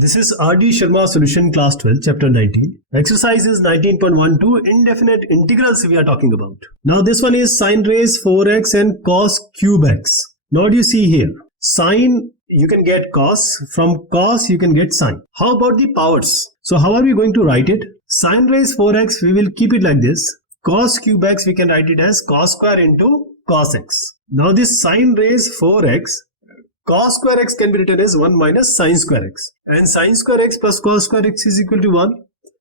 This is R.D. Sharma Solution Class 12 Chapter 19. Exercise is 19.12 Indefinite integrals we are talking about. Now this one is sin raised 4x and cos cube x. Now what do you see here? Sin you can get cos, from cos you can get sin. How about the powers? So how are we going to write it? Sin raised 4x we will keep it like this. Cos cube x we can write it as cos square into cos x. Now this sin raised 4x, cos square x can be written as 1 minus sin square x, and sin square x plus cos square x is equal to 1.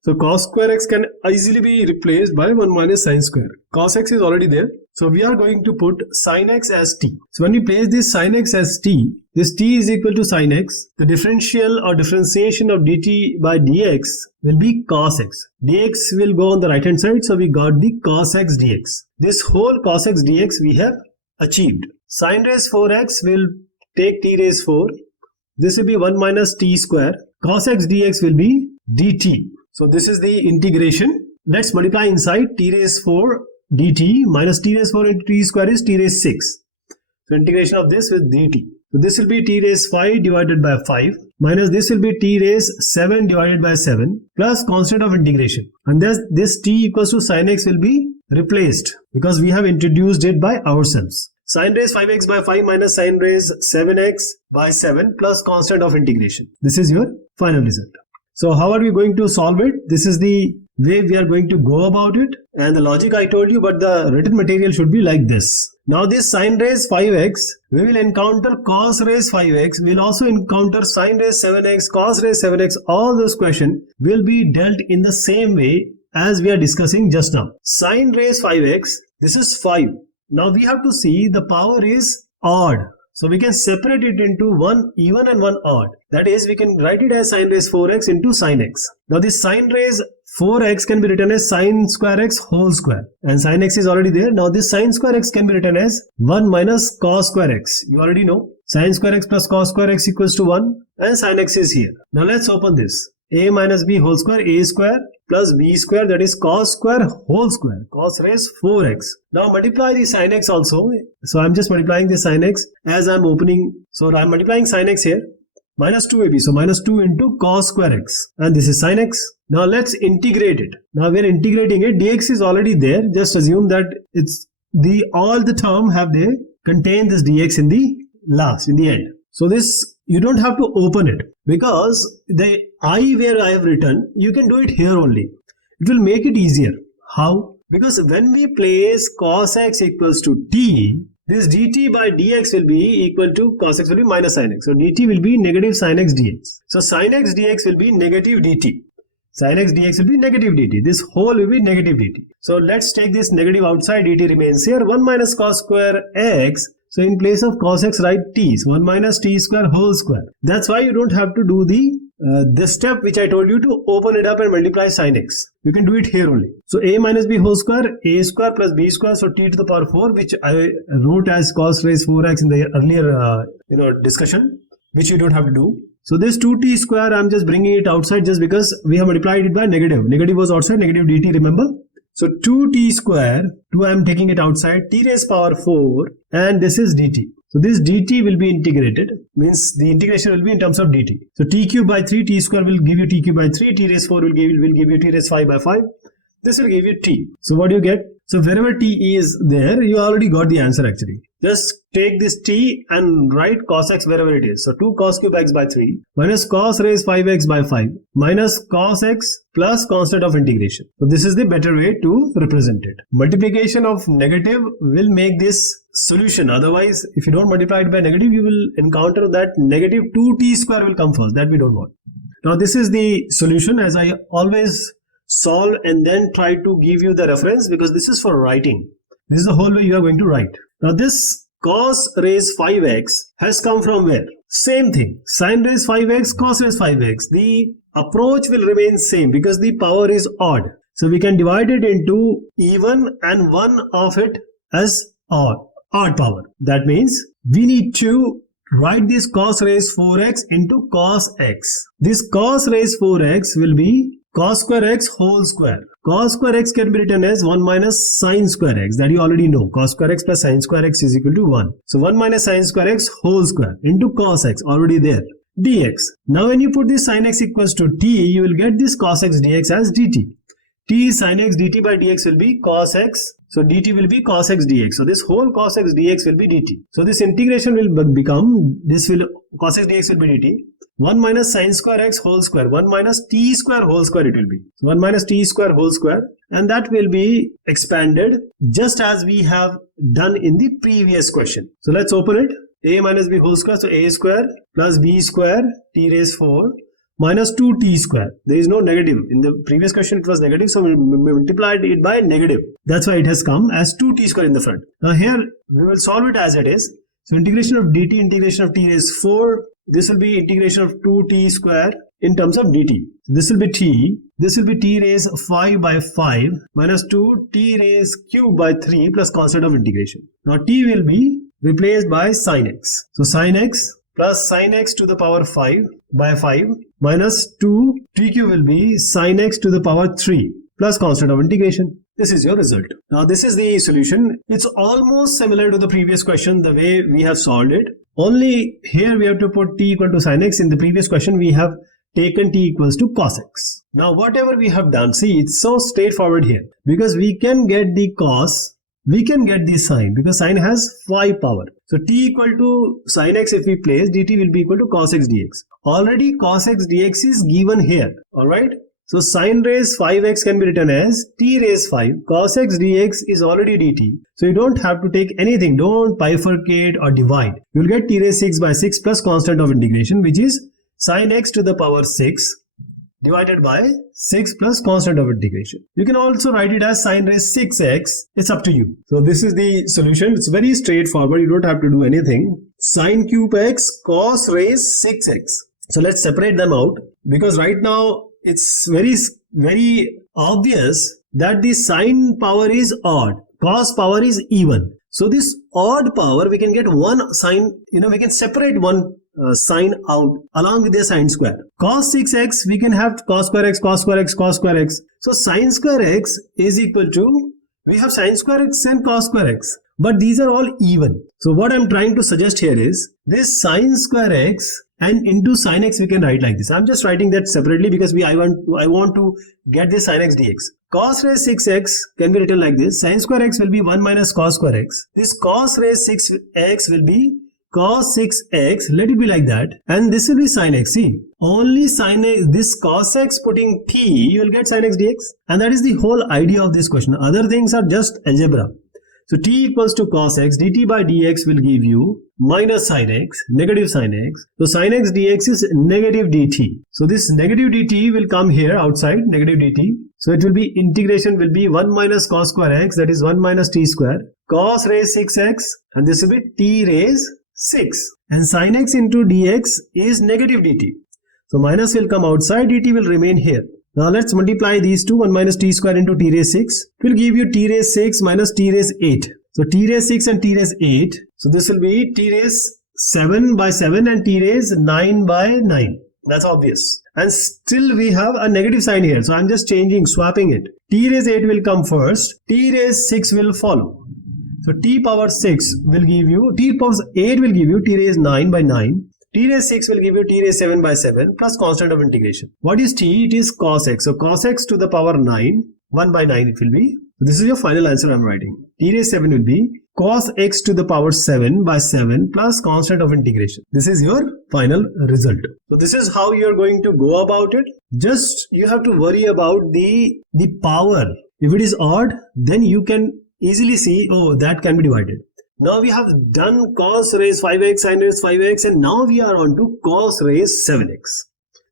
So cos square x can easily be replaced by 1 minus sin square. Cos x is already there, so we are going to put sin x as t. So when we place this sin x as t, this t is equal to sin x. The differential or differentiation of dt by dx will be cos x. Dx will go on the right hand side, so we got the cos x dx. This whole cos x dx we have achieved. Sin raised 4x will take t raised 4. This will be 1 minus t square. Cos x dx will be dt. So this is the integration. Let's multiply inside. T raised 4 dt minus t raised 4 into t square is t raised 6. So integration of this with dt. So this will be t raised 5 divided by 5 minus this will be t raised 7 divided by 7 plus constant of integration. And this t equals to sin x will be replaced because we have introduced it by ourselves. Sin raised 5x by 5 minus sin raised 7x by 7 plus constant of integration. This is your final result. So how are we going to solve it? This is the way we are going to go about it, and the logic I told you, but the written material should be like this. Now this sin raised 5x, we will encounter cos raised 5x, we will also encounter sin raised 7x, cos raised 7x. All those questions will be dealt in the same way as we are discussing just now. Sin raised 5x, this is 5. Now we have to see the power is odd. So we can separate it into one even and one odd. That is, we can write it as sin raised 4x into sin x. Now this sin raised 4x can be written as sin square x whole square. And sin x is already there. Now this sin square x can be written as 1 minus cos square x. You already know. Sin square x plus cos square x equals to 1. And sin x is here. Now let's open this. A minus b whole square, a square plus b square, that is cos square whole square, cos raised 4x. Now multiply the sin x also. So I'm just multiplying the sin x as I'm opening. So I'm multiplying sin x here. Minus 2ab. So minus 2 into cos square x. And this is sin x. Now let's integrate it. Now we're integrating it. Dx is already there. Just assume that it's all the term have they contain this dx in the last, in the end. So this, you don't have to open it because the I where I have written, you can do it here only. It will make it easier. How? Because when we place cos x equals to t, this dt by dx will be equal to cos x will be minus sin x. So dt will be negative sin x dx. So sin x dx will be negative dt. Sin x dx will be negative dt. This whole will be negative dt. So let's take this negative outside, dt remains here. 1 minus cos square x. So in place of cos x, write t. So 1 minus t square whole square. That's why you don't have to do this step which I told you to open it up and multiply sin x. You can do it here only. So a minus b whole square, a square plus b square. So t to the power 4, which I wrote as cos raised 4x in the earlier discussion, which you don't have to do. So this 2t square, I'm just bringing it outside just because we have multiplied it by negative. Negative was outside, negative dt, remember? So 2t square, 2 I am taking it outside, t raised power 4, and this is dt. So this dt will be integrated, means the integration will be in terms of dt. So t cube by 3, t square will give you t cube by 3, t raised 4 will give you t raised 5 by 5. This will give you t. So what do you get? So wherever t is there, you already got the answer actually. Just take this t and write cos x wherever it is. So 2 cos cube x by 3 minus cos raised 5x by 5 minus cos x plus constant of integration. So this is the better way to represent it. Multiplication of negative will make this solution. Otherwise, if you don't multiply it by negative, you will encounter that negative 2t square will come first. That we don't want. Now this is the solution as I always solve and then try to give you the reference because this is for writing. This is the whole way you are going to write. Now this cos raised 5x has come from where? Same thing. Sin raised 5x, cos raised 5x. The approach will remain same because the power is odd. So we can divide it into even and one of it as odd power. That means we need to write this cos raised 4x into cos x. This cos raised 4x will be cos square x whole square. Cos square x can be written as 1 minus sin square x, that you already know. Cos square x plus sin square x is equal to 1. So 1 minus sin square x whole square into cos x, already there. dx. Now when you put this sin x equals to t, you will get this cos x dx as dt. T sin x dt by dx will be cos x. So dt will be cos x dx. So this whole cos x dx will be dt. So this integration will become, cos x dx will be dt. 1 minus sin square x whole square. 1 minus t square whole square it will be. So 1 minus t square whole square. And that will be expanded just as we have done in the previous question. So let's open it. A minus b whole square. So a square plus b square t raised 4 minus 2t square. There is no negative. In the previous question it was negative, so we multiplied it by negative. That's why it has come as 2t square in the front. Now here we will solve it as it is. So integration of dt, integration of t raised 4. This will be integration of 2t square in terms of dt. This will be t. This will be t raised 5 by 5 minus 2 t raised cube by 3 plus constant of integration. Now t will be replaced by sin x. So sin x plus sin x to the power 5 by 5 minus 2 t cube will be sin x to the power 3 plus constant of integration. This is your result. Now this is the solution. It's almost similar to the previous question the way we have solved it. Only here we have to put t equal to sin x. In the previous question we have taken t equals to cos x. Now whatever we have done, see, it's so straightforward here because we can get the cos, we can get the sin because sin has 5 power. So t equal to sin x, if we place, dt will be equal to cos x dx. Already cos x dx is given here. Alright. So sin raised 5x can be written as t raised 5. Cos x dx is already dt. So you don't have to take anything. Don't bifurcate or divide. You will get t raised 6 by 6 plus constant of integration, which is sin x to the power 6 divided by 6 plus constant of integration. You can also write it as sin raised 6x. It's up to you. So this is the solution. It's very straightforward. You don't have to do anything. Sin cube x cos raised 6x. So let's separate them out because right now it's very obvious that the sin power is odd, cos power is even. So this odd power, we can get one sin, we can separate one sin out along with the sin square. Cos 6x, we can have cos square x, cos square x, cos square x. So sin square x is equal to, we have sin square x and cos square x. But these are all even. So what I'm trying to suggest here is this sin square x and into sin x we can write like this. I'm just writing that separately because I want to get this sin x dx. Cos raised 6x can be written like this. Sin square x will be 1 minus cos square x. This cos raised 6x will be cos 6x. Let it be like that. And this will be sin x. See, only sin x, this cos x putting t, you will get sin x dx. And that is the whole idea of this question. Other things are just algebra. So t equals to cos x, dt by dx will give you minus sin x, negative sin x. So sin x dx is negative dt. So this negative dt will come here outside, negative dt. So it will be, integration will be 1 minus cos square x, that is 1 minus t square, cos raised 6x, and this will be t raised 6. And sin x into dx is negative dt. So minus will come outside, dt will remain here. Now let's multiply these two, 1 minus t square into t raised 6. It will give you t raised 6 minus t raised 8. So t raised 6 and t raised 8. So this will be t raised 7 by 7 and t raised 9 by 9. That's obvious. And still we have a negative sign here. So I'm just swapping it. T raised 8 will come first. T raised 6 will follow. So t power 6 will give you, t power 8 will give you t raised 9 by 9. T raised 6 will give you t raised 7 by 7 plus constant of integration. What is t? It is cos x. So cos x to the power 9, 1 by 9 it will be. So this is your final answer I'm writing. T raised 7 will be cos x to the power 7 by 7 plus constant of integration. This is your final result. So this is how you're going to go about it. Just you have to worry about the power. If it is odd, then you can easily see, oh, that can be divided. Now we have done cos raised 5x, sin raised 5x, and now we are on to cos raised 7x.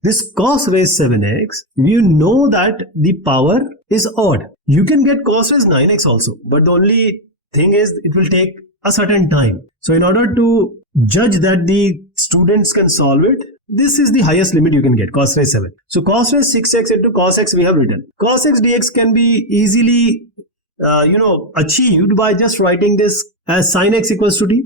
This cos raised 7x, you know that the power is odd. You can get cos raised 9x also, but the only thing is it will take a certain time. So in order to judge that the students can solve it, this is the highest limit you can get, cos raised 7. So cos raised 6x into cos x we have written. Cos x dx can be easily achieved by just writing this as sin x equals to t.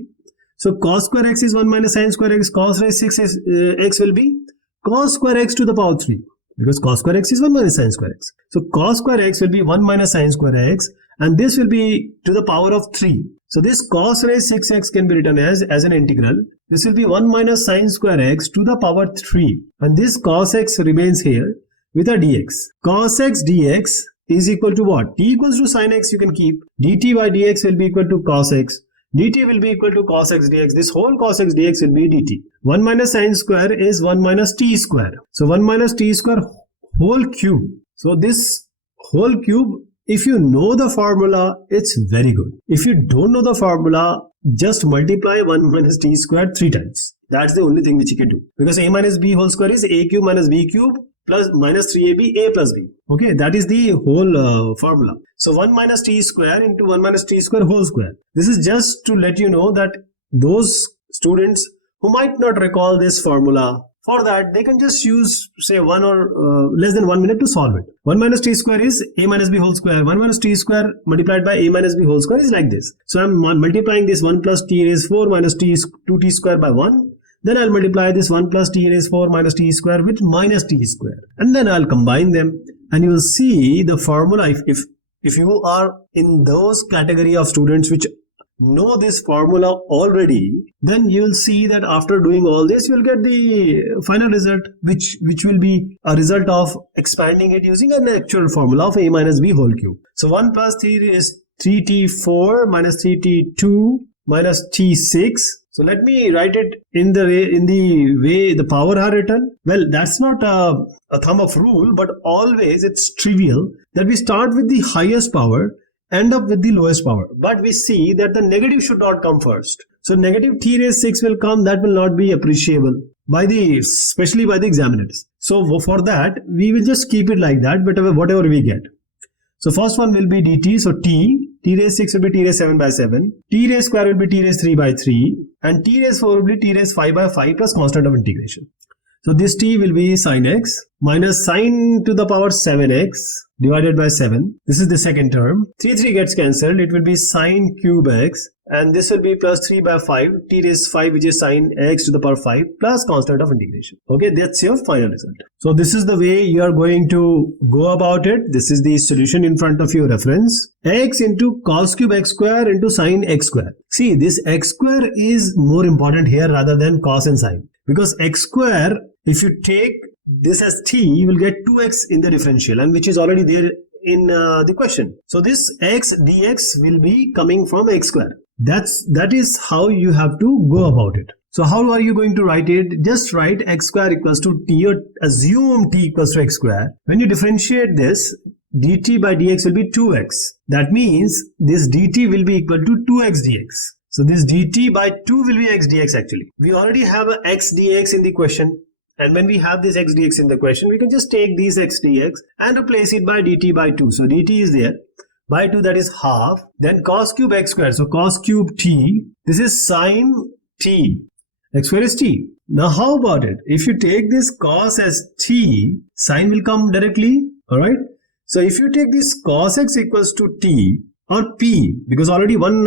So cos square x is 1 minus sin square x. Cos raised 6x will be cos square x to the power 3 because cos square x is 1 minus sin square x. So cos square x will be 1 minus sin square x and this will be to the power of 3. So this cos raised 6x can be written as an integral. This will be 1 minus sine square x to the power 3. And this cos x remains here with a dx. Cos x dx is equal to what? T equals to sine x you can keep. dt by dx will be equal to cos x. dt will be equal to cos x dx. This whole cos x dx will be dt. 1 minus sine square is 1 minus t square. So 1 minus t square whole cube. So this whole cube, if you know the formula, it's very good. If you don't know the formula, just multiply 1 minus t square 3 times. That's the only thing which you can do. Because a minus b whole square is a cube minus b cube plus minus 3ab a plus b. Okay, that is the whole formula. So 1 minus t square into 1 minus t square whole square. This is just to let you know that those students who might not recall this formula, for that they can just use say 1 or less than 1 minute to solve it. 1 minus t square is a minus b whole square. 1 minus t square multiplied by a minus b whole square is like this. So I am multiplying this 1 plus t raised 4 minus t 2t square by 1. Then I'll multiply this 1 plus t raised 4 minus t square with minus t square. And then I'll combine them. And you will see the formula. If you are in those category of students which know this formula already, then you will see that after doing all this, you will get the final result, which will be a result of expanding it using an actual formula of a minus b whole cube. So 1 plus 3 is 3t4 minus 3t2 minus t6. So let me write it in the way the power are written. Well, that's not a thumb of rule, but always it's trivial that we start with the highest power, end up with the lowest power. But we see that the negative should not come first. So negative t raised 6 will come. That will not be appreciable especially by the examiners. So for that, we will just keep it like that, whatever we get. So first one will be dt. So t raised 6 will be t raised 7 by 7. T raised square will be t raised 3 by 3. And t raised 4 will be t raised 5 by 5 plus constant of integration. So this t will be sin x minus sine to the power 7x divided by 7. This is the second term. 3 gets cancelled. It will be sine cube x. And this will be plus 3 by 5. T raised 5 which is sine x to the power 5 plus constant of integration. Okay, that's your final result. So this is the way you are going to go about it. This is the solution in front of your reference. X into cos cube x square into sine x square. See, this x square is more important here rather than cos and sine. Because x square, if you take this as t, you will get 2x in the differential, and which is already there in the question. So this x dx will be coming from x square. That is how you have to go about it. So how are you going to write it? Just write x square equals to t, or assume t equals to x square. When you differentiate this, dt by dx will be 2x. That means this dt will be equal to 2x dx. So this dt by 2 will be x dx actually. We already have a x dx in the question. And when we have this x dx in the question, we can just take these x dx and replace it by dt by 2. So dt is there. By 2, that is half. Then cos cube x square. So cos cube t. This is sine t. X square is t. Now how about it? If you take this cos as t, sine will come directly. Alright. So if you take this cos x equals to t or p, because already one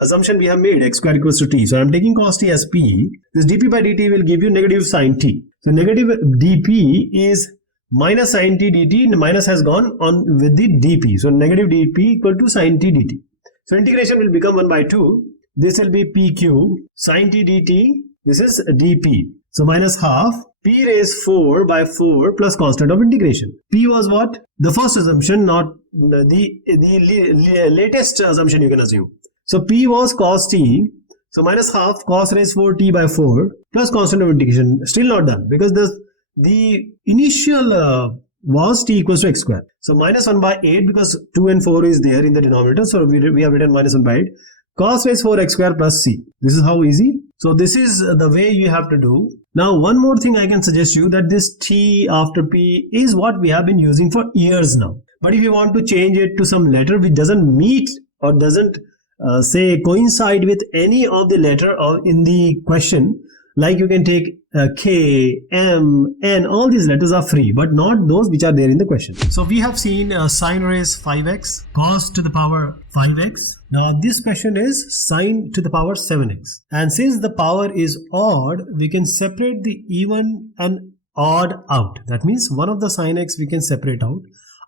assumption we have made, x square equals to t. So I am taking cos t as p. This dp by dt will give you negative sine t. So negative dp is minus sine t dt. Minus has gone on with the dp. So negative dp equal to sine t dt. So integration will become 1 by 2. This will be pq. Sine t dt. This is dp. So minus half. P raised 4 by 4 plus constant of integration. P was what? The first assumption, not the latest assumption you can assume. So P was cos t. So minus half cos raised 4t by 4 plus constant of integration. Still not done because the initial was t equals to x square. So minus 1 by 8 because 2 and 4 is there in the denominator. So we have written minus 1 by 8. Cos raised 4x square plus c. This is how easy. So this is the way you have to do. Now one more thing I can suggest you, that this t after p is what we have been using for years now. But if you want to change it to some letter which doesn't meet or doesn't say coincide with any of the letter or in the question, like you can take K, M, N, all these letters are free, but not those which are there in the question. So we have seen sine raised 5x, cos to the power 5x. Now this question is sine to the power 7x. And since the power is odd, we can separate the even and odd out. That means one of the sine x we can separate out.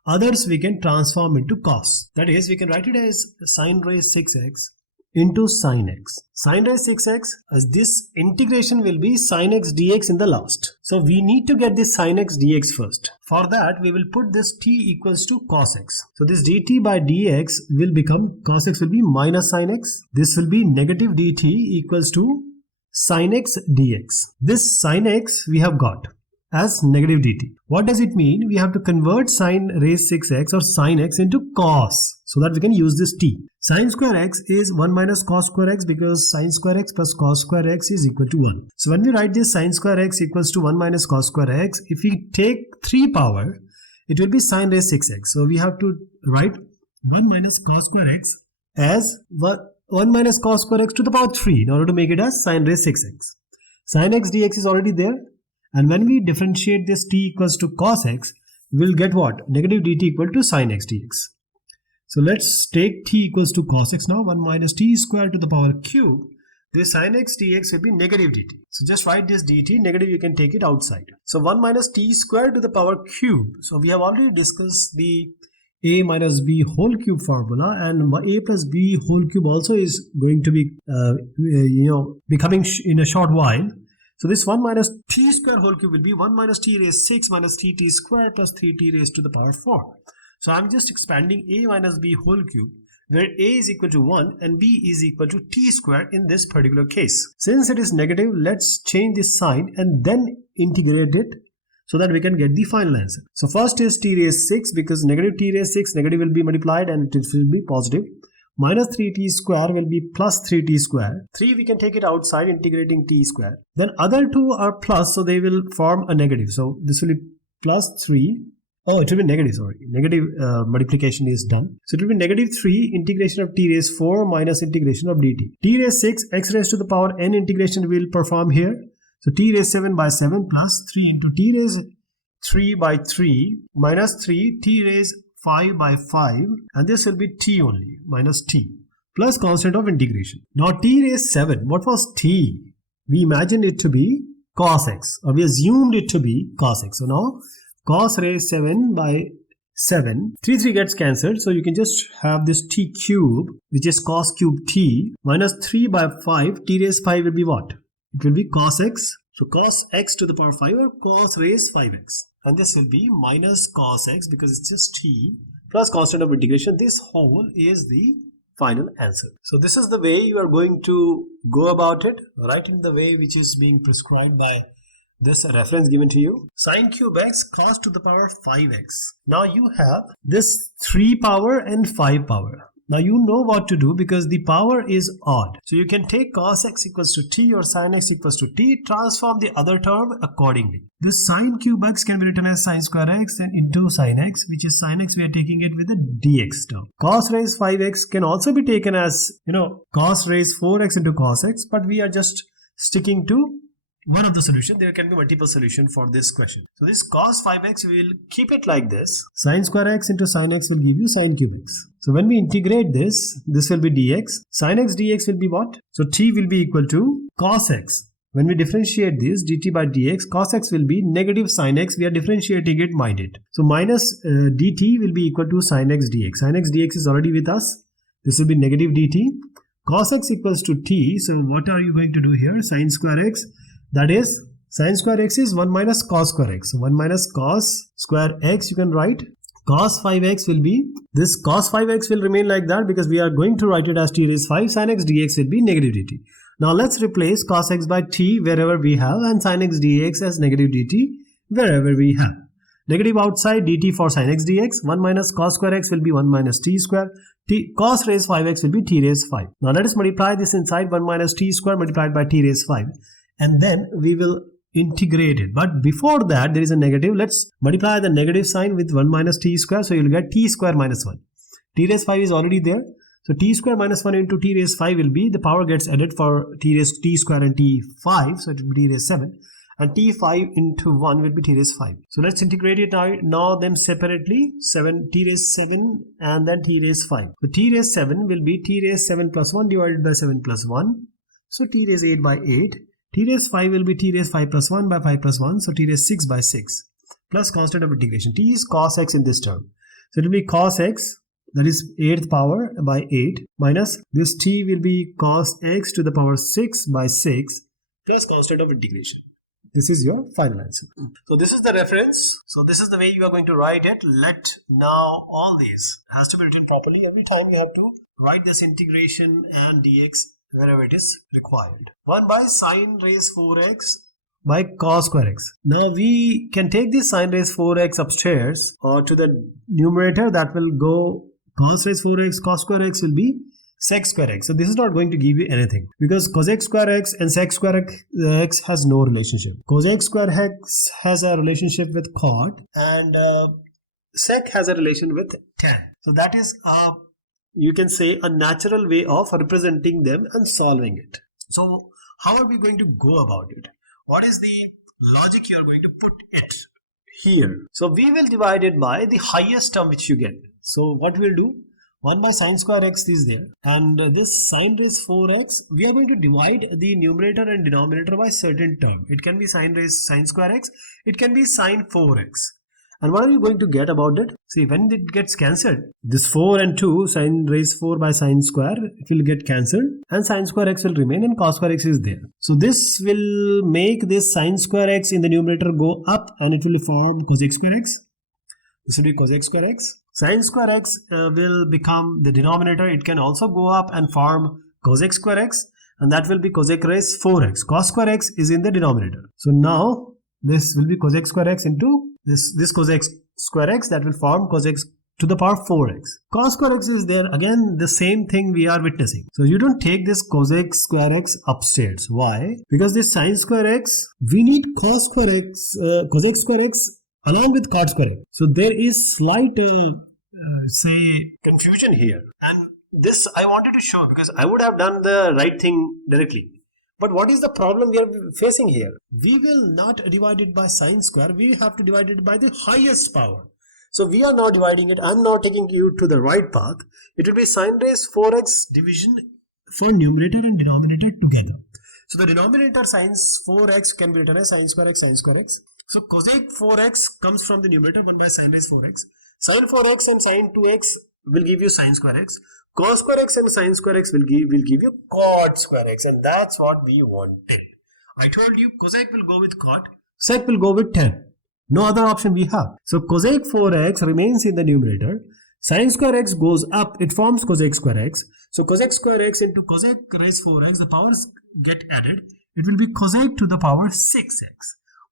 Others we can transform into cos. That is, we can write it as sine raised 6x into sin x. Sin raised 6x, as this integration will be sin x dx in the last. So we need to get this sin x dx first. For that, we will put this t equals to cos x. So this dt by dx will become, cos x will be minus sin x. This will be negative dt equals to sin x dx. This sin x we have got as negative dt. What does it mean? We have to convert sin raised 6x or sin x into cos so that we can use this t. Sin square x is 1 minus cos square x because sin square x plus cos square x is equal to 1. So when we write this sin square x equals to 1 minus cos square x, if we take 3 power, it will be sin raised 6x. So we have to write 1 minus cos square x as 1 minus cos square x to the power 3 in order to make it as sin raised 6x. Sin x dx is already there. And when we differentiate this t equals to cos x, we will get what? Negative dt equal to sin x dx. So let's take t equals to cos x now. 1 minus t square to the power cube. This sin x dx will be negative dt. So just write this dt, negative you can take it outside. So 1 minus t square to the power cube. So we have already discussed the a minus b whole cube formula, and a plus b whole cube also is going to be becoming in a short while. So this 1 minus t square whole cube will be 1 minus t raised 6 minus t square plus 3t raised to the power 4. So I'm just expanding a minus b whole cube, where a is equal to 1 and b is equal to t square in this particular case. Since it is negative, let's change this sign and then integrate it so that we can get the final answer. So first is t raised 6, because negative t raised 6, negative will be multiplied and it will be positive. Minus 3t square will be plus 3t square. 3 we can take it outside, integrating t square. Then other two are plus, so they will form a negative. So this will be plus 3. Oh, it will be negative, sorry. Negative multiplication is done. So it will be negative 3 integration of t raised 4 minus integration of dt. T raised 6, x raised to the power n integration will perform here. So t raised 7 by 7 plus 3 into t raised 3 by 3 minus 3 t raised 5 by 5, and this will be t only, minus t, plus constant of integration. Now t raised 7, what was t? We imagined it to be cos x, or we assumed it to be cos x. So now cos raised 7 by 7, 3 gets cancelled, so you can just have this t cube, which is cos cube t, minus 3 by 5, t raised 5 will be what? It will be cos x. So cos x to the power 5 or cos raised 5x. And this will be minus cos x because it's just t plus constant of integration. This whole is the final answer. So this is the way you are going to go about it, right in the way which is being prescribed by this reference given to you. Sin cube x cos to the power 5x. Now you have this 3 power and 5 power. Now you know what to do because the power is odd. So you can take cos x equals to t or sin x equals to t, transform the other term accordingly. This sin cube x can be written as sin square x and into sin x, which is sin x we are taking it with the dx term. Cos raised 5x can also be taken as, cos raised 4x into cos x, but we are just sticking to one of the solution. There can be multiple solutions for this question. So this cos 5x, we will keep it like this. Sin square x into sin x will give you sin cube x. So when we integrate this, this will be dx. Sin x dx will be what? So t will be equal to cos x. When we differentiate this, dt by dx, cos x will be negative sin x. We are differentiating it, mind it. So minus dt will be equal to sin x dx. Sin x dx is already with us. This will be negative dt. Cos x equals to t. So what are you going to do here? Sin square x. That is, sin square x is 1 minus cos square x. So 1 minus cos square x you can write. Cos 5x will be, this cos 5x will remain like that because we are going to write it as t raised 5. Sin x dx will be negative dt. Now let's replace cos x by t wherever we have and sin x dx as negative dt wherever we have. Negative outside, dt for sin x dx. 1 minus cos square x will be 1 minus t square. Cos raised 5x will be t raised 5. Now let us multiply this inside, 1 minus t square multiplied by t raised 5. And then we will integrate it. But before that, there is a negative. Let's multiply the negative sign with 1 minus t square. So you'll get t square minus 1. T raised 5 is already there. So t square minus 1 into t raised 5 will be, the power gets added for t raised t square and t5. So it will be t raised 7. And t5 into 1 will be t raised 5. So let's integrate it now them separately. T raised 7 and then t raised 5. So t raised 7 will be t raised 7 plus 1 divided by 7 plus 1. So t raised 8 by 8. T raised 5 will be t raised 5 plus 1 by 5 plus 1. So t raised 6 by 6 plus constant of integration. T is cos x in this term. So it will be cos x that is 8th power by 8 minus this t will be cos x to the power 6 by 6 plus constant of integration. This is your final answer. So this is the reference. So this is the way you are going to write it. Let now all these has to be written properly. Every time you have to write this integration and dx wherever it is required. 1 by sine raised 4x by cos square x. Now we can take this sine raised 4x upstairs or to the numerator. That will go cos raised 4x, cos square x will be sec square x. So this is not going to give you anything because cosec square x and sec square x has no relationship. Cosec square x has a relationship with cot and sec has a relation with tan. So that is you can say a natural way of representing them and solving it. So how are we going to go about it? What is the logic you are going to put it here? So we will divide it by the highest term which you get. So what we'll do, 1 by sine square x is there and this sine raised 4x, we are going to divide the numerator and denominator by certain term. It can be sine raised sine square x, it can be sine 4x. And what are you going to get about it? See, when it gets cancelled, this 4 and 2, sine raised 4 by sine square, it will get cancelled and sine square x will remain and cos square x is there. So this will make this sine square x in the numerator go up and it will form cosec square x. This will be cosec square x. Sine square x will become the denominator. It can also go up and form cosec square x and that will be cosec raised 4x. Cos square x is in the denominator. So now this will be cosec square x into this cosec square x that will form cosec to the power 4x. Cos square x is there. Again, the same thing we are witnessing. So you don't take this cosec square x upstairs. Why? Because this sine square x, we need cos square x, cosec square x along with cot square x. So there is slight say confusion here. And this I wanted to show because I would have done the right thing directly. But what is the problem we are facing here? We will not divide it by sine square. We have to divide it by the highest power. So we are now dividing it. I'm now taking you to the right path. It will be sine raised 4x division for numerator and denominator together. So the denominator sine 4x can be written as sine square x, sine square x. So cosec 4x comes from the numerator 1 by sine raised 4x. Sine 4x and sine 2x will give you sine square x. Cos square x and sine square x will give you cot square x, and that's what we wanted. I told you cosec will go with cot, sec will go with tan. No other option we have. So cosec 4x remains in the numerator. Sine square x goes up, it forms cosec square x. So cosec square x into cosec raised 4x, the powers get added. It will be cosec to the power 6x.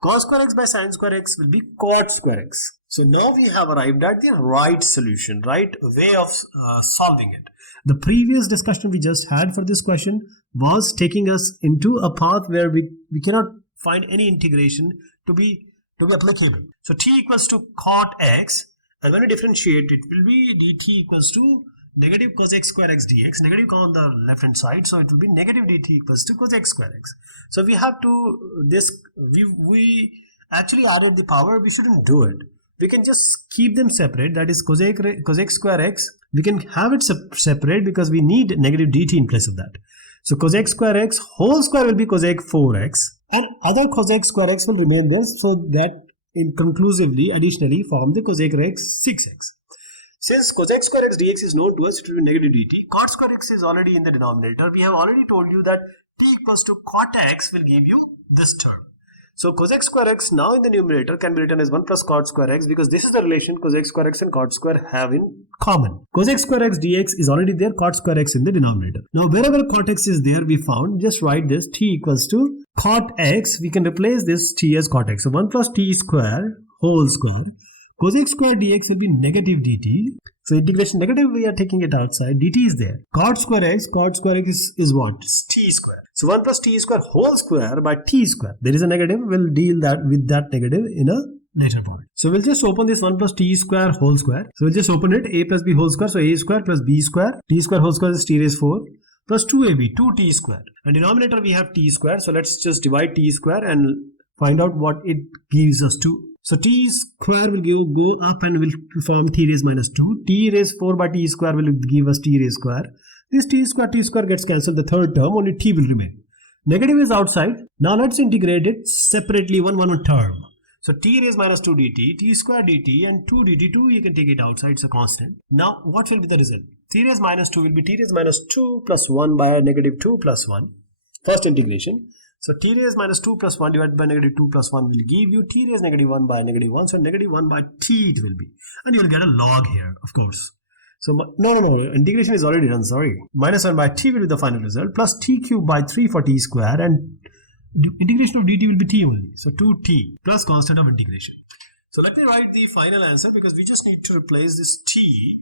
Cos square x by sine square x will be cot square x. So now we have arrived at the right solution, right way of solving it. The previous discussion we just had for this question was taking us into a path where we cannot find any integration to be applicable. So t equals to cot x, and when we differentiate, it will be dt equals to negative cosec square x dx, negative on the left hand side, so it will be negative dt equals to cosec square x. So we have to we actually added the power. We shouldn't do it. We can just keep them separate, that is cosec square x. We can have it separate because we need negative dt in place of that. So cosec square x whole square will be cosec 4x and other cosec square x will remain there, so that conclusively additionally form the cosec x 6x. Since cosec square x dx is known to us, it will be negative dt. Cot square x is already in the denominator. We have already told you that t equals to cot x will give you this term. So cosec square x now in the numerator can be written as 1 plus cot square x because this is the relation cosec square x and cot square have in common. Cosec square x dx is already there, cot square x in the denominator. Now wherever cot x is there, we found, just write this t equals to cot x. We can replace this t as cot x. So 1 plus t square whole square. Cosec square dx will be negative dt. So integration negative, we are taking it outside. Dt is there. Cot square x is what? It's t square. So 1 plus t square whole square by t square. There is a negative. We'll deal with that negative in a later point. So we'll just open this 1 plus t square whole square. So we'll just open it. A plus b whole square. So a square plus b square. T square whole square is t raised 4 plus 2ab, 2t square. And denominator we have t square. So let's just divide t square and find out what it gives us to. So t square will go up and will form t raised minus 2. T raised 4 by t square will give us t raised square. This t square gets cancelled. The third term, only t will remain. Negative is outside. Now let's integrate it separately, one term. So t raised minus 2 dt, t square dt, and 2 dt, 2 you can take it outside, it's a constant. Now what will be the result? T raised minus 2 will be t raised minus 2 plus 1 by negative 2 plus 1. First integration. So t raised minus 2 plus 1 divided by negative 2 plus 1 will give you t raised negative 1 by negative 1. So negative 1 by t it will be. And you will get a log here, of course. So no, integration is already done, sorry. Minus 1 by t will be the final result, plus t cube by 3 for t square, and integration of dt will be t only. So 2t plus constant of integration. So let me write the final answer, because we just need to replace this t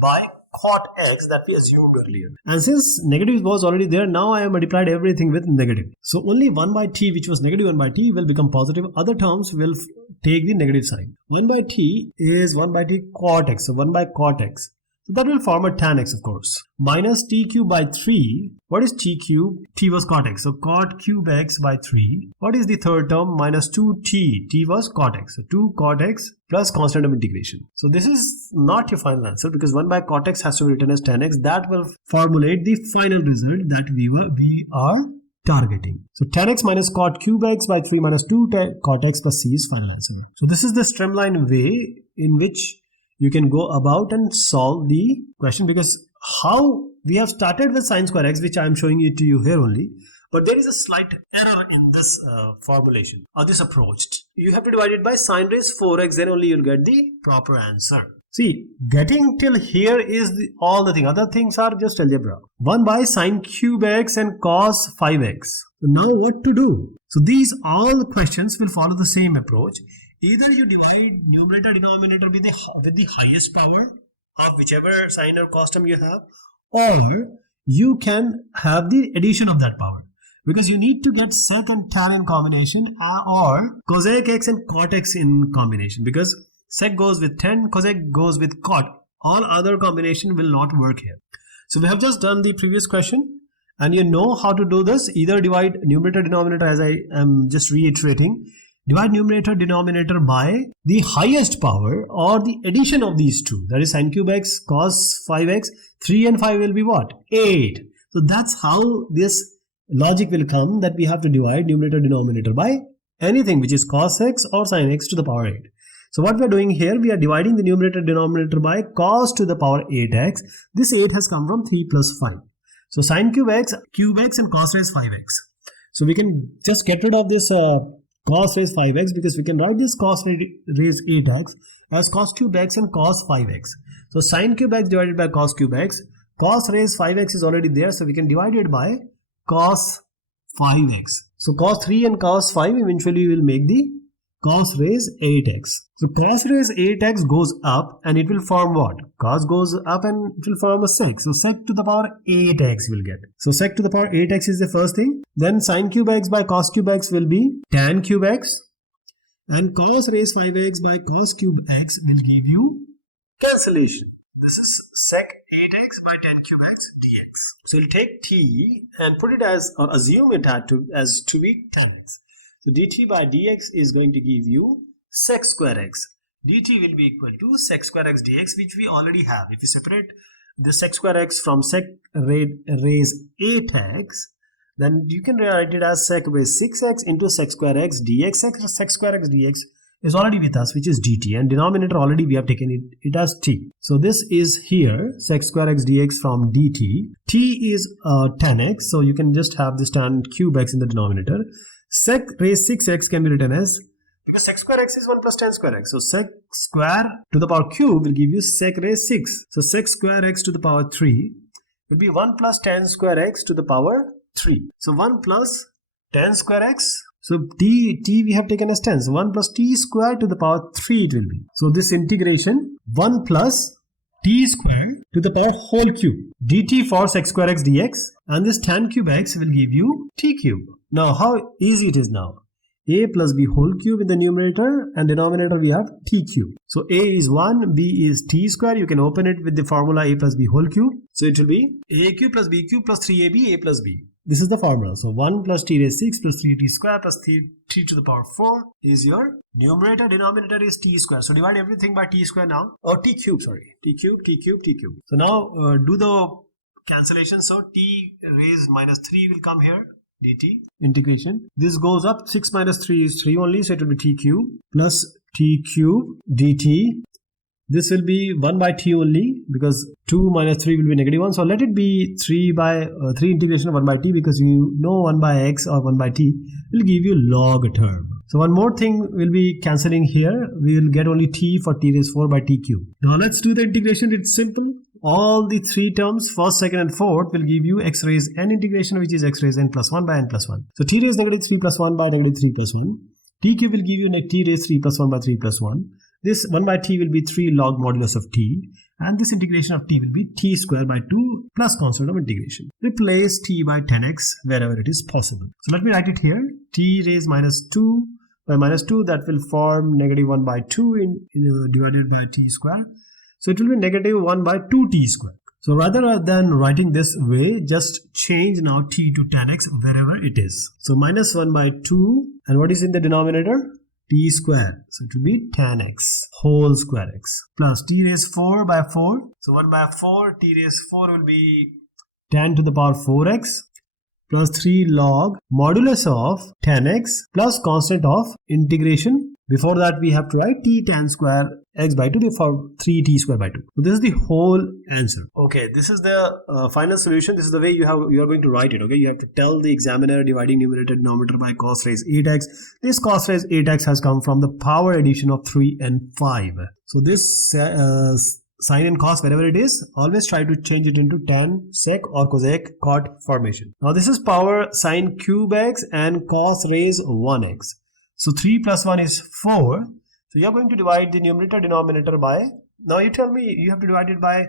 by cot x that we assumed earlier. And since negative was already there, now I have multiplied everything with negative. So only 1 by t, which was negative 1 by t, will become positive. Other terms will take the negative sign. 1 by t is 1 by t cot x. So 1 by cot x. So that will form a tan x, of course. Minus t cube by 3. What is t cube? T was cot x. So cot cube x by 3. What is the third term? Minus 2t. T was cot x. So 2 cot x plus constant of integration. So this is not your final answer, because 1 by cot x has to be written as tan x. That will formulate the final result that we are targeting. So tan x minus cot cube x by 3 minus 2 cot x plus c is final answer. So this is the streamlined way in which you can go about and solve the question, because how we have started with sine square x, which I am showing it to you here only, but there is a slight error in this formulation or this approach. You have to divide it by sine raised 4x, then only you'll get the proper answer. See, getting till here is all the thing. Other things are just algebra. 1 by sine cube x and cos 5x. So now what to do? So these all questions will follow the same approach. Either you divide numerator denominator with the highest power of whichever sine or cos term you have, or you can have the addition of that power, because you need to get sec and tan in combination, or cosec x and cot x in combination, because sec goes with tan, cosec goes with cot. All other combination will not work here. So we have just done the previous question, and you know how to do this. Either divide numerator denominator, as I am just reiterating, divide numerator denominator by the highest power or the addition of these two, that is sine cube x cos 5x. 3 and 5 will be what? 8. So that's how this logic will come, that we have to divide numerator denominator by anything which is cos x or sine x to the power 8. So what we are doing here, we are dividing the numerator denominator by cos to the power 8x. This 8 has come from 3 plus 5. So sine cube x and cos raised 5x. So we can just get rid of this cos raised 5x, because we can write this cos raised 8x as cos cube x and cos 5x. So sine cube x divided by cos cube x. Cos raised 5x is already there, so we can divide it by cos 5x. So cos 3 and cos 5 eventually will make the cos raised 8x. So cos raised 8x goes up and it will form what? Cos goes up and it will form a sec. So sec to the power 8x will get. So sec to the power 8x is the first thing. Then sine cube x by cos cube x will be tan cube x. And cos raised 5x by cos cube x will give you cancellation. This is sec 8x by tan cube x dx. So we'll take t and put it as, or assume it as to be tan x. So dt by dx is going to give you sec square x. dt will be equal to sec square x dx, which we already have. If you separate the sec square x from sec raised 8x, then you can write it as sec raised 6x into sec square x dx. Sec square x dx is already with us, which is dt, and denominator already we have taken it as t. So this is here sec square x dx from dt. T is tan x, so you can just have this tan cube x in the denominator. Sec raised 6x can be written as, because sec square x is 1 plus tan square x. So sec square to the power cube will give you sec raised 6. So sec square x to the power 3 will be 1 plus tan square x to the power 3. So 1 plus tan square x. So t we have taken as 10. So 1 plus t square to the power 3 it will be. So this integration 1 plus t square to the power whole cube. dt for sec square x dx, and this tan cube x will give you t cube. Now how easy it is now. A plus b whole cube in the numerator, and denominator we have t cube. So a is 1, b is t square. You can open it with the formula a plus b whole cube. So it will be a cube plus b cube plus 3ab a plus b. This is the formula. So 1 plus t raised 6 plus 3t square plus 3 to the power 4 is your numerator. Denominator is t square. So divide everything by t square now. Or t cube, sorry. T cube, t cube, t cube. So now do the cancellation. So t raised minus 3 will come here. dt integration. This goes up, 6 minus 3 is 3 only, so it will be t cube plus t cube dt. This will be 1 by t only because 2 minus 3 will be negative 1. So let it be 3 integration of 1 by t, because you know 1 by x or 1 by t will give you log term. So one more thing will be cancelling here. We will get only t for t raised 4 by t cube. Now let's do the integration. It's simple. All the three terms, first, second and fourth, will give you x raised n integration, which is x raised n plus 1 by n plus 1. So t raised negative 3 plus 1 by negative 3 plus 1. T cube will give you t raised 3 plus 1 by 3 plus 1. This 1 by t will be 3 log modulus of t, and this integration of t will be t square by 2 plus constant of integration. Replace t by 10x wherever it is possible. So let me write it here. T raised minus 2 by minus 2, that will form negative 1 by 2 divided by t square. So it will be negative 1 by 2t square. So rather than writing this way, just change now t to 10x wherever it is. So minus 1 by 2, and what is in the denominator? T square. So it will be 10x whole square x plus t raised 4 by 4. So 1 by 4, t raised 4 will be 10 to the power 4x plus 3 log modulus of 10x plus constant of integration. Before that we have to write t tan square x by 2 for 3t square by 2. So this is the whole answer. Okay, this is the final solution. This is the way you are going to write it. Okay, you have to tell the examiner dividing numerator denominator by cos raised 8x. This cos raised 8x has come from the power addition of 3 and 5. So this sine and cos, wherever it is, always try to change it into tan, sec or cosec cot formation. Now this is power sine cube x and cos raised 1x. So 3 plus 1 is 4. So you are going to divide the numerator denominator by, now you tell me, you have to divide it by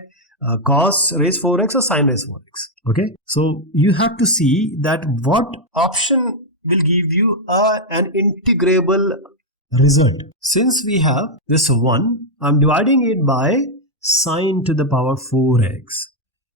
cos raised 4x or sine raised 4x. Okay, so you have to see that what option will give you an integrable result. Since we have this 1, I am dividing it by sine to the power 4x.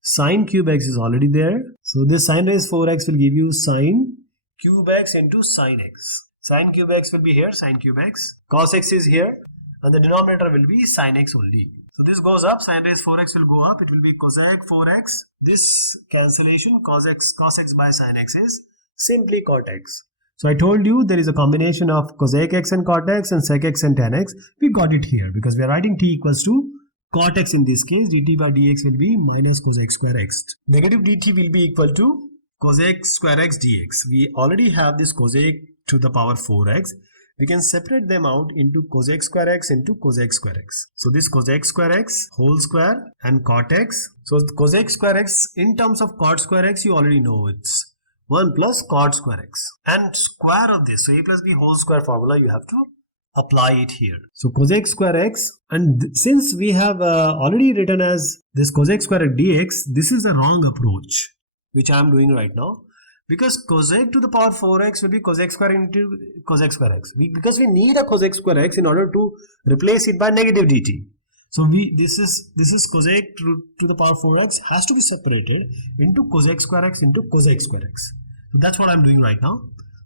Sine cube x is already there. So this sine raised 4x will give you sine cube x into sine x. Sine cube x will be here, sine cube x. Cos x is here, and the denominator will be sine x only. So this goes up, sine raised 4x will go up. It will be cosec 4x. This cancellation, cos x by sine x is simply cot x. So I told you there is a combination of cosec x and cot x and sec x and tan x. We got it here because we are writing t equals to cot x in this case. Dt by dx will be minus cosec square x. Negative dt will be equal to cosec square x dx. We already have this cosec to the power 4x. We can separate them out into cosec square x into cosec square x. So this cosec square x whole square and cot x. So cosec square x in terms of cot square x, you already know it's 1 plus cot square x and square of this. So a plus b whole square formula, you have to apply it here. So cosec square x, and since we have already written as this cosec square x dx, this is the wrong approach which I am doing right now. Because cosec to the power 4x will be cosec square into cosec square x. Because we need a cosec square x in order to replace it by negative dt. So this is cosec to the power 4x has to be separated into cosec square x into cosec square x. So that's what I'm doing right now.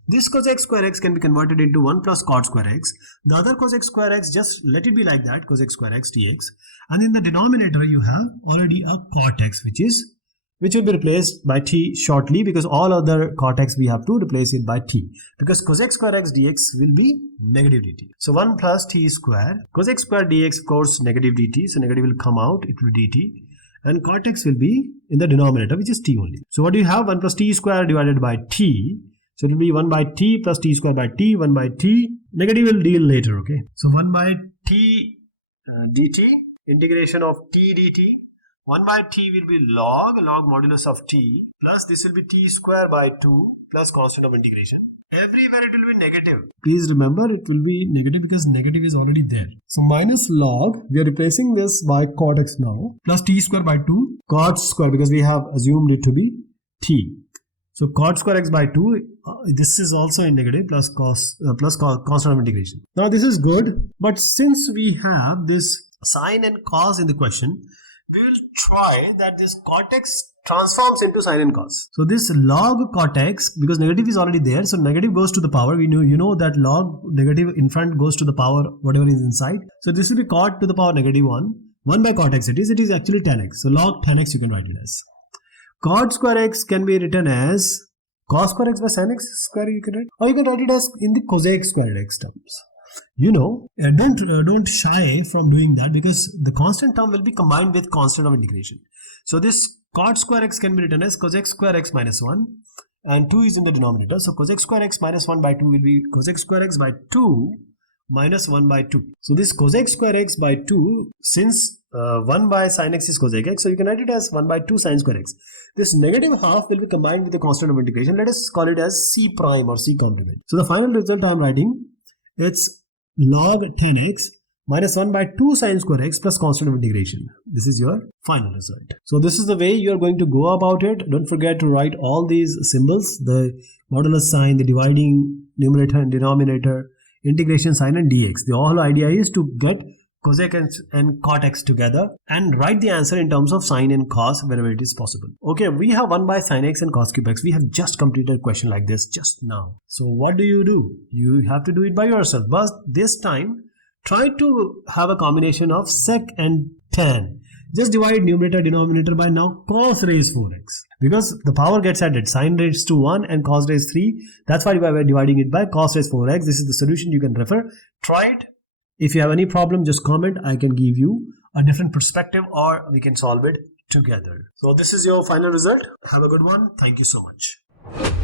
This cosec square x can be converted into 1 plus cot square x. The other cosec square x, just let it be like that, cosec square x dx. And in the denominator you have already a cot x, which will be replaced by t shortly, because all other cot x we have to replace it by t, because cosec square x dx will be negative dt. So 1 plus t square, cosec square dx of course negative dt, so negative will come out, it will be dt, and cot x will be in the denominator, which is t only. So what do you have? 1 plus t square divided by t, so it will be 1 by t plus t square by t, 1 by t, negative will deal later, okay. So 1 by t dt, integration of t dt, 1 by t will be log modulus of t, plus this will be t square by 2 plus constant of integration. Everywhere it will be negative. Please remember it will be negative because negative is already there. So minus log, we are replacing this by cot x now, plus t square by 2, cot square because we have assumed it to be t. So cot square x by 2, this is also in negative, plus constant of integration. Now this is good, but since we have this sine and cos in the question, we will try that this cot x transforms into sine and cos. So this log cot x, because negative is already there, so negative goes to the power. We know, you know that log negative in front goes to the power whatever is inside. So this will be cot to the power negative 1. 1 by cot x it is actually tan x. So log tan x you can write it as. Cot square x can be written as Cos square x by sin x square you can write, or you can write it as in the cosec squared x terms. Don't shy from doing that, because the constant term will be combined with constant of integration. So this cot square x can be written as cosec square x minus 1, and 2 is in the denominator. So cosec square x minus 1 by 2 will be cosec square x by 2 minus 1 by 2. So this cosec square x by 2, since 1 by sin x is cosec x, so you can write it as 1 by 2 sin square x. This negative half will be combined with the constant of integration. Let us call it as c prime or c complement. So the final result I am writing, it's log 10x minus 1 by 2 sin square x plus constant of integration. This is your final result. So this is the way you are going to go about it. Don't forget to write all these symbols, the modulus sign, the dividing numerator and denominator, integration sign, and dx. The whole idea is to get cosec and cot x together and write the answer in terms of sine and cos wherever it is possible. Okay, we have 1 by sin x and cos cube x. We have just completed a question like this just now. So what do? You have to do it by yourself. But this time, try to have a combination of sec and tan. Just divide numerator denominator by now cos raised 4x, because the power gets added, sin raised to 1 and cos raised 3. That's why we are dividing it by cos raised 4x. This is the solution. You can refer. Try it. If you have any problem, just comment. I can give you a different perspective, or we can solve it together. So this is your final result. Have a good one. Thank you so much.